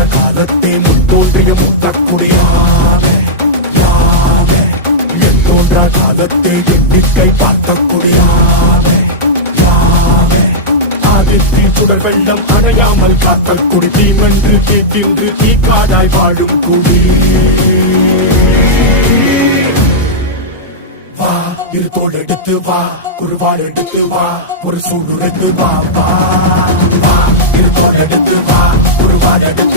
தோன்றா காலத்தே முன் தோன்றிய முத்தக்குடியாவே யாவே என் தோன்றா காலத்தே எண்ணிக்கை பார்த்தக்குடியாவே யாவே ஆதித்தின் சுடர் வெள்ளம் அணையாமல் காத்தல் குடி தீமென்று தீத்தின்று தீக்காடாய் வாழும் குடி வா இருத்தோடு எடுத்து வா குருவாள் எடுத்து வா ஒரு சூடு எடுத்து வா வா இருத்தோடு எடுத்து வா குருவாள் எடுத்து